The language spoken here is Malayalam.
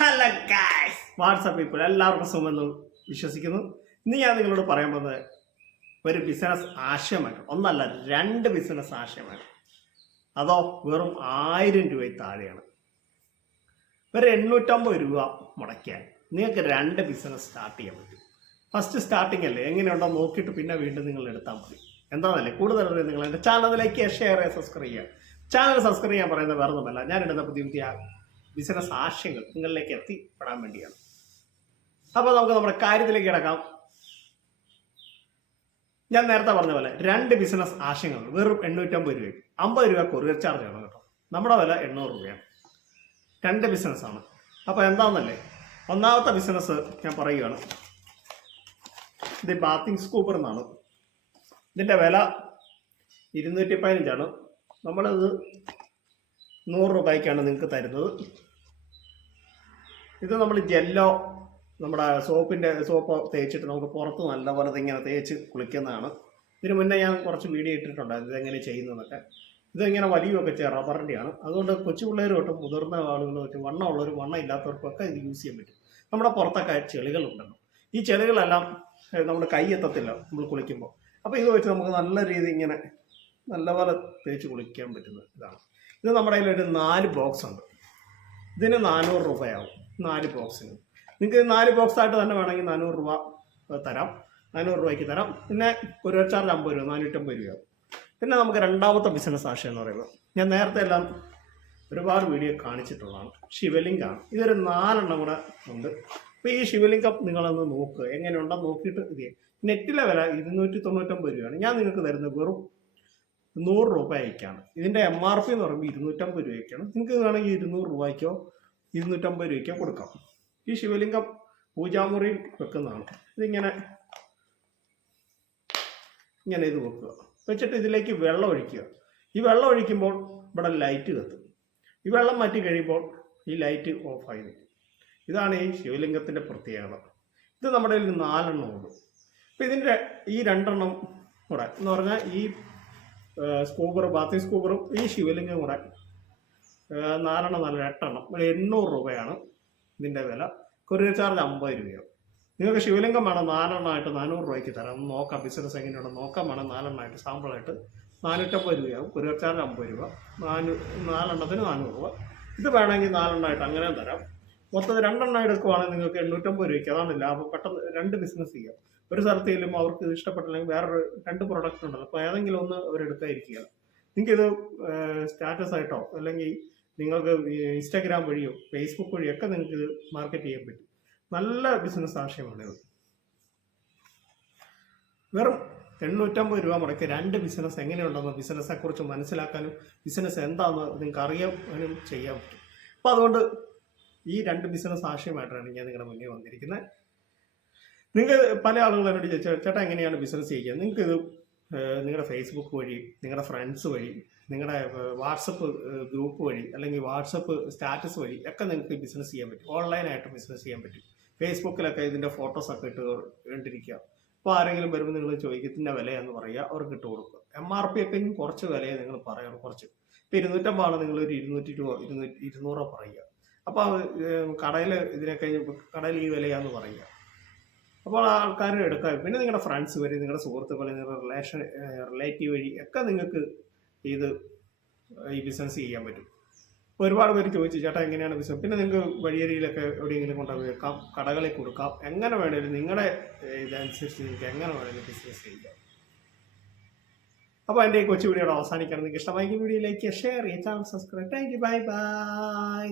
ഹലോ ഗായ്സ് വാട്സപ്പ് ഇപ്പോൾ എല്ലാവർക്കും സുഖമെന്ന് വിശ്വസിക്കുന്നു. ഇന്ന് ഞാൻ നിങ്ങളോട് പറയാൻ പോകുന്നത് ഒരു ബിസിനസ് ആശയമാണ് ഒന്നല്ല രണ്ട് ബിസിനസ് ആശയമാണ് അതോ വെറും ആയിരം രൂപയിൽ താഴെയാണ്. ഒരു എണ്ണൂറ്റമ്പത് രൂപ മുടക്കിയാൽ നിങ്ങൾക്ക് രണ്ട് ബിസിനസ് സ്റ്റാർട്ട് ചെയ്യാൻ പറ്റും. ഫസ്റ്റ് സ്റ്റാർട്ടിംഗ് അല്ലേ എങ്ങനെയുണ്ടോ നോക്കിയിട്ട് പിന്നെ വീണ്ടും നിങ്ങൾ എടുത്താൽ മതി. എന്താണെന്നല്ലേ കൂടുതൽ നിങ്ങൾ എന്റെ ചാനലിലേക്ക് ഷെയർ ചെയ്യുക സബ്സ്ക്രൈബ് ചെയ്യുക. ചാനൽ സബ്സ്ക്രൈബ് ചെയ്യാൻ പറയുന്നത് വേറെ ഒന്നുമല്ല ഞാൻ ഇടുന്ന പുതിയ പുതിയ ബിസിനസ് ആശയങ്ങൾ നിങ്ങളിലേക്ക് എത്തിപ്പെടാൻ വേണ്ടിയാണ്. അപ്പോൾ നമുക്ക് നമ്മുടെ കാര്യത്തിലേക്ക് കിടക്കാം. ഞാൻ നേരത്തെ പറഞ്ഞ പോലെ രണ്ട് ബിസിനസ് ആശയങ്ങൾ വെറും എണ്ണൂറ്റമ്പത് രൂപയ്ക്ക്. അമ്പത് രൂപ കൊറിയർ ചാർജ് ആണ് കേട്ടോ. നമ്മുടെ വില എണ്ണൂറ് രൂപയാണ്. രണ്ട് ബിസിനസ്സാണ് അപ്പോൾ എന്താണെന്നല്ലേ ഒന്നാമത്തെ ബിസിനസ് ഞാൻ പറയുകയാണ് ഇത് ബാത്തിങ് സ്കൂപ്പർ എന്നാണ്. ഇതിന്റെ വില ഇരുന്നൂറ്റി പതിനഞ്ചാണ് നമ്മളിത് നൂറ് രൂപയ്ക്കാണ് നിങ്ങൾക്ക് തരുന്നത്. ഇത് നമ്മൾ ജെല്ലോ നമ്മുടെ സോപ്പിന്റെ സോപ്പ് തേച്ചിട്ട് നമുക്ക് പുറത്ത് നല്ലപോലെ ഇങ്ങനെ തേച്ച് കുളിക്കുന്നതാണ്. ഇതിന് മുന്നേ ഞാൻ കുറച്ച് വീഡിയോ ഇട്ടിട്ടുണ്ടായിരുന്നു ഇതെങ്ങനെ ചെയ്യുന്നതൊക്കെ ഇതിങ്ങനെ വലിയൊക്കെ ചെയ്യാം റബ്ബറിന്റെയാണ് അതുകൊണ്ട് കൊച്ചു പിള്ളേർ തൊട്ട് മുതിർന്ന ആളുകൾ തൊട്ട് വണ്ണമുള്ളവർ വണ്ണം ഇല്ലാത്തവർക്കൊക്കെ ഇത് യൂസ് ചെയ്യാൻ പറ്റും. നമ്മുടെ പുറത്തൊക്കെ ചെളികളുണ്ടല്ലോ. ഈ ചെളികളെല്ലാം നമ്മുടെ കൈ എത്തത്തില്ല നമ്മൾ കുളിക്കുമ്പോൾ. അപ്പോൾ ഇത് വെച്ച് നമുക്ക് നല്ല രീതി ഇങ്ങനെ നല്ലപോലെ തേച്ച് കുളിക്കാൻ പറ്റുന്ന ഇതാണ്. ഇത് നമ്മുടെ കയ്യിലൊരു നാല് ബോക്സ് ഉണ്ട്. ഇതിന് നാനൂറ് രൂപയാവും. നാല് ബോക്സിന്. നിങ്ങൾക്ക് നാല് ബോക്സ് ആയിട്ട് തന്നെ വേണമെങ്കിൽ നാനൂറ് രൂപ തരാം. നാനൂറ് രൂപയ്ക്ക് തരാം. പിന്നെ ഒരു ചാർജ് അമ്പത് രൂപ നാനൂറ്റമ്പത് രൂപയാവും പിന്നെ നമുക്ക് രണ്ടാമത്തെ ബിസിനസ് ആശയം എന്ന് പറയുന്നത്. ഞാൻ നേരത്തെ എല്ലാം ഒരുപാട് വീഡിയോ കാണിച്ചിട്ടുള്ളതാണ്. ശിവലിംഗാണ് ഇതൊരു നാലെണ്ണം കൂടെ ഉണ്ട്. അപ്പോൾ ഈ ശിവലിംഗം നിങ്ങളൊന്ന് നോക്കുക എങ്ങനെയുണ്ടെന്ന് നോക്കിയിട്ട് ഇത് നെറ്റിലെ വില ഇരുന്നൂറ്റി തൊണ്ണൂറ്റമ്പത് രൂപയാണ്. ഞാൻ നിങ്ങൾക്ക് തരുന്നത് വെറും നൂറ് രൂപയ്ക്കാണ്. ഇതിന്റെ എം ആർ പി എന്ന് പറയുമ്പോൾ ഇരുന്നൂറ്റമ്പത് രൂപയ്ക്കാണ്. നിങ്ങൾക്ക് വേണമെങ്കിൽ ഇരുന്നൂറ് രൂപയ്ക്കോ ഇരുന്നൂറ്റമ്പത് രൂപയ്ക്ക് കൊടുക്കാം. ഈ ശിവലിംഗം പൂജാമുറിയിൽ വെക്കുന്നതാണ്. ഇതിങ്ങനെ ഇങ്ങനെ ഇത് വെക്കുക. വെച്ചിട്ട് ഇതിലേക്ക് വെള്ളം ഒഴിക്കുക. ഈ വെള്ളം ഒഴിക്കുമ്പോൾ ഇവിടെ ലൈറ്റ് കത്തും. ഈ വെള്ളം മാറ്റി കഴിയുമ്പോൾ ഈ ലൈറ്റ് ഓഫായി നിൽക്കും. ഇതാണ് ഈ ശിവലിംഗത്തിന്റെ പ്രത്യേകത. ഇത് നമ്മുടെ കയ്യിൽ നാലെണ്ണം ഉണ്ട് അപ്പം ഇതിന്റെ ഈ രണ്ടെണ്ണം കൂടെ എന്ന് പറഞ്ഞാൽ ഈ സ്കൂബറും ബാത്തി സ്കൂബറും ഈ ശിവലിംഗം കൂടെ നാലെണ്ണം നാല് എട്ടെണ്ണം. ഒരു എണ്ണൂറ് രൂപയാണ് ഇതിന്റെ വില. കൊറിയർ ചാർജ് അമ്പത് രൂപയാവും നിങ്ങൾക്ക് ശിവലിംഗം വേണം നാലെണ്ണമായിട്ട് നാനൂറ് രൂപയ്ക്ക് തരാം. നോക്കാം ബിസിനസ് എങ്ങനെയുണ്ട് നോക്കാം. വേണം നാലെണ്ണമായിട്ട് സാമ്പിളായിട്ട്. നാനൂറ്റമ്പത് രൂപയാവും. കൊറിയർ ചാർജ് അമ്പത് രൂപ. നാനൂ നാലെണ്ണത്തിന് നാനൂറ് രൂപ. ഇത് വേണമെങ്കിൽ നാലെണ്ണമായിട്ട് അങ്ങനെ തരാം. മൊത്തത്തിൽ രണ്ടെണ്ണം എടുക്കുവാണെങ്കിൽ നിങ്ങൾക്ക് എണ്ണൂറ്റമ്പത് രൂപയ്ക്ക്. അതാണ് ലാഭം. പെട്ടെന്ന് രണ്ട് ബിസിനസ് ചെയ്യാം. ഒരു സ്ഥലത്ത് ചെല്ലുമ്പോൾ അവർക്ക് ഇത് ഇഷ്ടപ്പെട്ടില്ലെങ്കിൽ വേറൊരു രണ്ട് പ്രൊഡക്റ്റ് ഉണ്ടല്ലോ. അപ്പോൾ ഏതെങ്കിലും ഒന്ന് അവരെടുക്കാതിരിക്കുക നിങ്ങൾക്കിത് സ്റ്റാറ്റസ് ആയിട്ടോ അല്ലെങ്കിൽ നിങ്ങൾക്ക് ഇൻസ്റ്റാഗ്രാം വഴിയോ ഫേസ്ബുക്ക് വഴിയോ ഒക്കെ നിങ്ങൾക്ക് ഇത് മാർക്കറ്റ് ചെയ്യാൻ പറ്റും. നല്ല ബിസിനസ് ആശയമാണ് ഇത്. വെറും എണ്ണൂറ്റമ്പത് രൂപ മുടക്കി രണ്ട് ബിസിനസ് എങ്ങനെയുണ്ടെന്ന് ബിസിനസ്സെ കുറിച്ച് മനസ്സിലാക്കാനും ബിസിനസ് എന്താണെന്ന് നിങ്ങൾക്ക് അറിയാനും ചെയ്യാൻ പറ്റും. അപ്പോൾ അതുകൊണ്ട് ഈ രണ്ട് ബിസിനസ് ആശയമായിട്ടാണ് ഞാൻ നിങ്ങളുടെ മുന്നേ വന്നിരിക്കുന്നത്. നിങ്ങൾ പല ആളുകളും എന്നോട് ചോദിച്ചാൽ ചേട്ടാ എങ്ങനെയാണ് ബിസിനസ് ചെയ്യുക? നിങ്ങൾക്ക് ഇത് നിങ്ങളുടെ ഫേസ്ബുക്ക് വഴി നിങ്ങളുടെ ഫ്രണ്ട്സ് വഴി നിങ്ങളുടെ വാട്സപ്പ് ഗ്രൂപ്പ് വഴി അല്ലെങ്കിൽ വാട്സപ്പ് സ്റ്റാറ്റസ് വഴി ഒക്കെ നിങ്ങൾക്ക് ബിസിനസ് ചെയ്യാൻ പറ്റും. ഓൺലൈനായിട്ട് ബിസിനസ് ചെയ്യാൻ പറ്റും. ഫേസ്ബുക്കിലൊക്കെ ഇതിന്റെ ഫോട്ടോസൊക്കെ ഇട്ട് കണ്ടിരിക്കുക അപ്പോൾ ആരെങ്കിലും വരുമ്പോൾ നിങ്ങൾ ചോദിക്കത്തിന്റെ വിലയെന്ന് പറയുക അവർക്ക് ഇട്ട് കൊടുക്കുക എം ആർ പി ഒക്കെ കുറച്ച് വിലയെ നിങ്ങൾ പറയണം കുറച്ച്. ഇപ്പോൾ ഇരുന്നൂറ്റമ്പാണ് നിങ്ങൾ ഒരു ഇരുന്നൂറ്റി രൂപ ഇരുന്നൂറ്റി ഇരുന്നൂറോ പറയുക. അപ്പോൾ കടയിൽ ഇതിനൊക്കെ കടയിൽ ഈ വിലയാന്ന് പറയുക. അപ്പോൾ ആൾക്കാർ എടുക്കാം പിന്നെ നിങ്ങളുടെ ഫ്രണ്ട്സ് വഴി നിങ്ങളുടെ സുഹൃത്തുക്കൾ നിങ്ങളുടെ റിലേഷൻ റിലേറ്റീവ് വഴി ഒക്കെ നിങ്ങൾക്ക് ഇത് ഈ ബിസിനസ് ചെയ്യാൻ പറ്റും. ഒരുപാട് പേര് ചോദിച്ചു ചേട്ടാ എങ്ങനെയാണ് ബിസിനസ് പിന്നെ നിങ്ങൾക്ക് വഴിയരിയിലൊക്കെ എവിടെയെങ്കിലും കൊണ്ടുപോയി വെക്കാം കടകളിൽ കൊടുക്കാം എങ്ങനെ വേണേലും നിങ്ങളുടെ ഇതനുസരിച്ച് നിങ്ങൾക്ക് എങ്ങനെ വേണേലും ബിസിനസ് ചെയ്യാം. അപ്പോൾ എന്റെ ഈ കൊച്ചു വീഡിയോയുടെ അവസാനിക്കണം. നിങ്ങൾക്ക് ഇഷ്ടമായി വീഡിയോയിലേക്ക് ഷെയർ ചെയ്യുക channel subscribe thank you bye bye